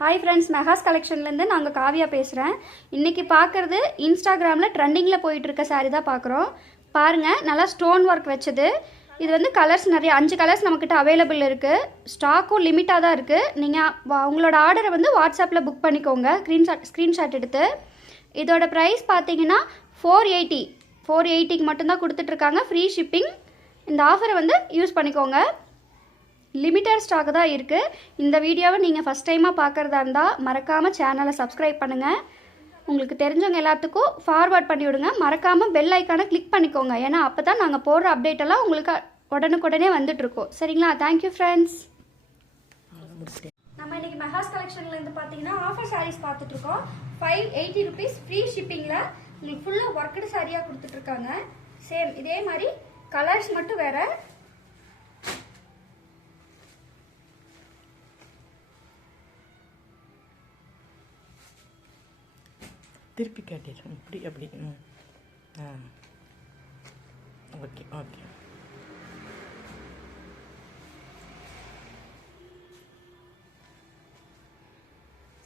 Hi friends, மெகாஸ் கலெக்ஷன்லேருந்து நாங்கள் காவியா பேசுகிறேன். இன்றைக்கி பார்க்குறது இன்ஸ்டாகிராமில் ட்ரெண்டிங்கில் போயிட்டுருக்க சாரீ தான் பார்க்குறோம். பாருங்கள், நல்லா ஸ்டோன் ஒர்க் வச்சது. இது வந்து கலர்ஸ் நிறைய 5 கலர்ஸ் நம்மக்கிட்ட அவைலபிள் இருக்குது. ஸ்டாக்கும் லிமிட்டாக தான் இருக்குது. நீங்கள் உங்களோட ஆர்டரை வந்து வாட்ஸ்அப்பில் புக் பண்ணிக்கோங்க, ஸ்க்ரீன்ஷாட் எடுத்து. இதோட ப்ரைஸ் பார்த்தீங்கன்னா 480க்கு மட்டும்தான் கொடுத்துட்ருக்காங்க, ஃப்ரீ ஷிப்பிங். இந்த ஆஃபரை வந்து யூஸ் பண்ணிக்கோங்க. லிமிட்டட் ஸ்டாக் தான் இருக்குது. இந்த வீடியோவை நீங்கள் ஃபஸ்ட் டைமாக பார்க்குறதா இருந்தால் மறக்காமல் சேனலை சப்ஸ்கிரைப் பண்ணுங்கள். உங்களுக்கு தெரிஞ்சவங்க எல்லாத்துக்கும் ஃபார்வர்ட் பண்ணி விடுங்க. மறக்காமல் பெல் ஐக்கானை கிளிக் பண்ணிக்கோங்க, ஏன்னா அப்போ தான் நாங்கள் போடுற அப்டேட்டெல்லாம் உங்களுக்கு உடனுக்குடனே வந்துட்டுருக்கோம். சரிங்களா? Thank you friends. நம்ம இன்றைக்கி மெகாஸ் கலெக்ஷன்லேருந்து பார்த்தீங்கன்னா ஆஃபர் சாரீஸ் பார்த்துட்ருக்கோம். 580 ருபீஸ் ஃப்ரீ ஷிப்பிங்கில் உங்களுக்கு ஃபுல்லாக ஒர்க்கடு சாரியாக கொடுத்துட்ருக்காங்க. சேம் இதே மாதிரி கலர்ஸ் மட்டும் வேறு. திருப்பி காட்டிடுறேன், இப்படி அப்படி. Okay okay.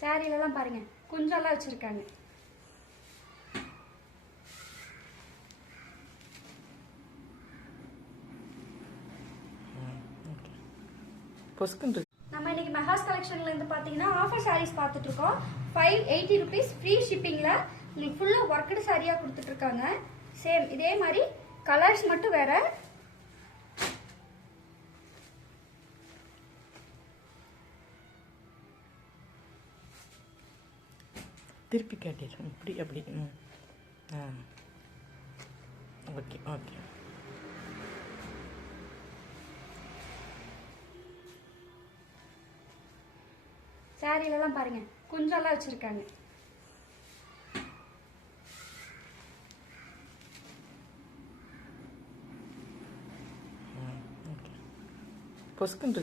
சாரிலலாம் பாருங்க, குஞ்செல்லாம் வச்சிருக்காங்க. நம்ம இன்னைக்கு மெகாஸ் கலெக்ஷன்ல இருந்து பாத்தீங்கன்னா ஆஃபர் சாரீஸ் பார்த்துட்டு இருக்கோம். 580 ருபீஸ் ஃப்ரீ ஷிப்பிங்ல உங்களுக்கு ஃபுல்லா ஒர்க்கடு சாரியா கொடுத்துட்டு இருக்காங்க. சேம் இதே மாதிரி கலர்ஸ் மட்டும் வேற. திருப்பி காட்டிடுறேன், இப்படி அப்படி. Okay okay. சாரிலலாம் பாருங்க, குஞ்செல்லாம் வச்சிருக்காங்க. பொஸ்குண்டு